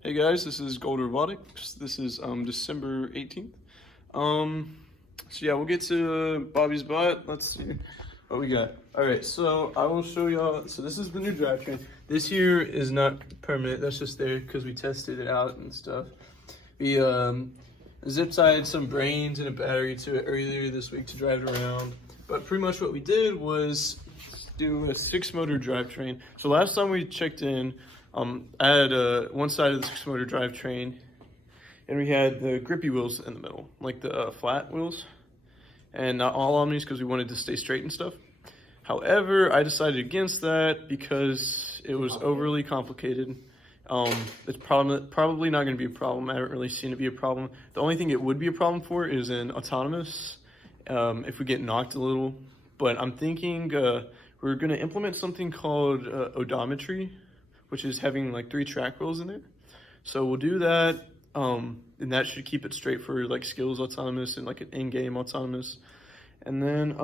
Hey guys, this is RoboVlog. This is December 18th. So yeah, we'll get to Bobby's butt. Let's see what we got. All right, so I will show y'all. So this is the new drivetrain. This here is not permanent. That's just there because we tested it out and stuff. We zip tied some brains and a battery to it earlier this week to drive it around. But pretty much what we did was do a 6-motor drivetrain. So last time we checked in, I had one side of the 6-motor drivetrain, and we had the grippy wheels in the middle, like the flat wheels, and not all Omnis because we wanted to stay straight and stuff. However, I decided against that because it was overly complicated. It's probably not going to be a problem. I haven't really seen it be a problem. The only thing it would be a problem for is in autonomous, if we get knocked a little. But I'm thinking we're going to implement something called odometry, which is having like 3 track wheels in it. So we'll do that, and that should keep it straight for like skills autonomous and like an in-game autonomous. And then,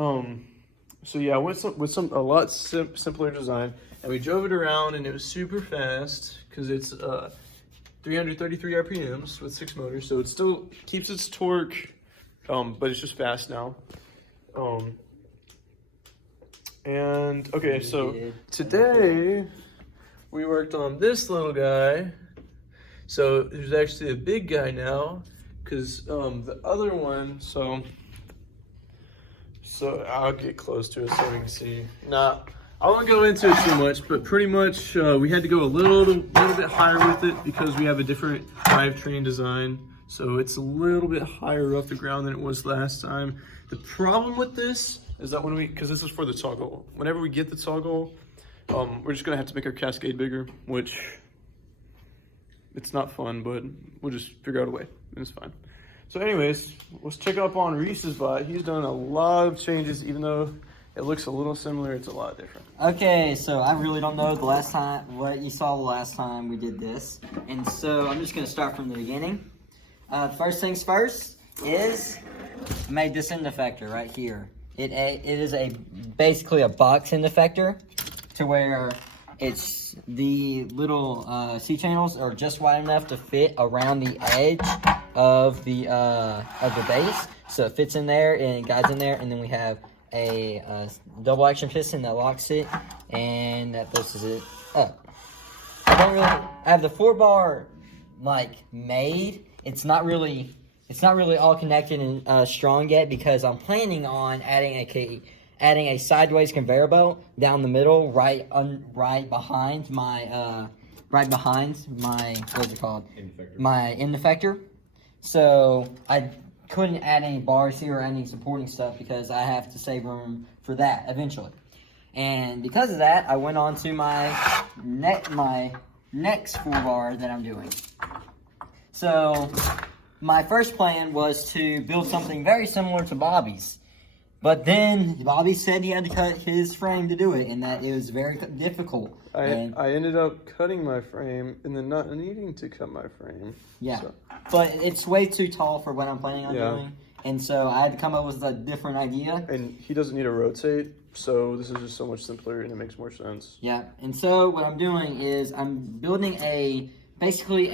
so yeah, with a lot simpler design, and we drove it around, and it was super fast because it's 333 RPMs with 6 motors, so it still keeps its torque, but it's just fast now. And okay, so today we worked on this little guy. So there's actually a big guy now, because the other one, so I'll get close to it so we can see. Now, I won't go into it too much, but pretty much we had to go a little bit higher with it because we have a different drivetrain design. So it's a little bit higher off the ground than it was last time. The problem with this is that because this is for the toggle, whenever we get the toggle, we're just gonna have to make our cascade bigger, which it's not fun, but we'll just figure out a way, and it's fine. So anyways, let's check up on Reese's bot. He's done a lot of changes, even though it looks a little similar, it's a lot different. Okay, so I really don't know what you saw the last time we did this, and so I'm just gonna start from the beginning. First things first is I made this end effector right here. It is basically a box end effector, to where it's the little C-channels are just wide enough to fit around the edge of the base, so it fits in there and it guides in there. And then we have a double action piston that locks it, and that pushes it up. I have the 4-bar like made. It's not really all connected and strong yet, because I'm planning on adding a sideways conveyor belt down the middle, right behind my what's it called? My end effector. So I couldn't add any bars here or any supporting stuff because I have to save room for that eventually. And because of that, I went on to my next 4-bar that I'm doing. So my first plan was to build something very similar to Bobby's. But then Bobby said he had to cut his frame to do it, and that it was very difficult. I ended up cutting my frame and then not needing to cut my frame. Yeah, so. But it's way too tall for what I'm planning on doing. And so I had to come up with a different idea. And he doesn't need to rotate, so this is just so much simpler and it makes more sense. Yeah, and so what I'm doing is I'm building basically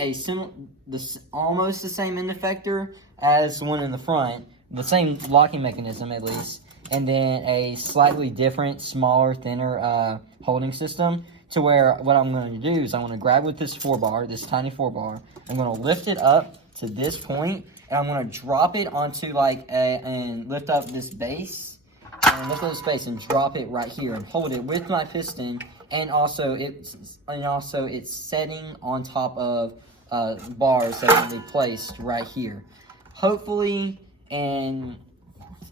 almost the same end effector as the one in the front, the same locking mechanism at least, and then a slightly different, smaller, thinner holding system, to where what I'm going to do is I'm going to grab with this 4-bar, this tiny 4-bar, I'm going to lift it up to this point, and I'm going to drop it onto and lift up this base, and drop it right here, and hold it with my piston, and also it's setting on top of bars that can be placed right here. Hopefully, and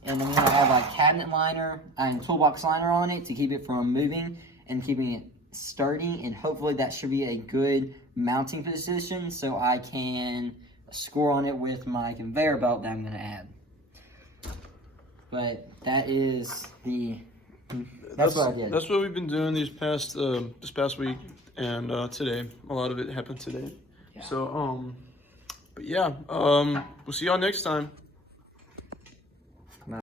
I'm going to have a cabinet liner and toolbox liner on it to keep it from moving and keeping it sturdy, and hopefully that should be a good mounting position so I can score on it with my conveyor belt that I'm going to add. But that's what I did. That's what we've been doing this past week, and today. A lot of it happened today. Yeah. So, but yeah, we'll see y'all next time.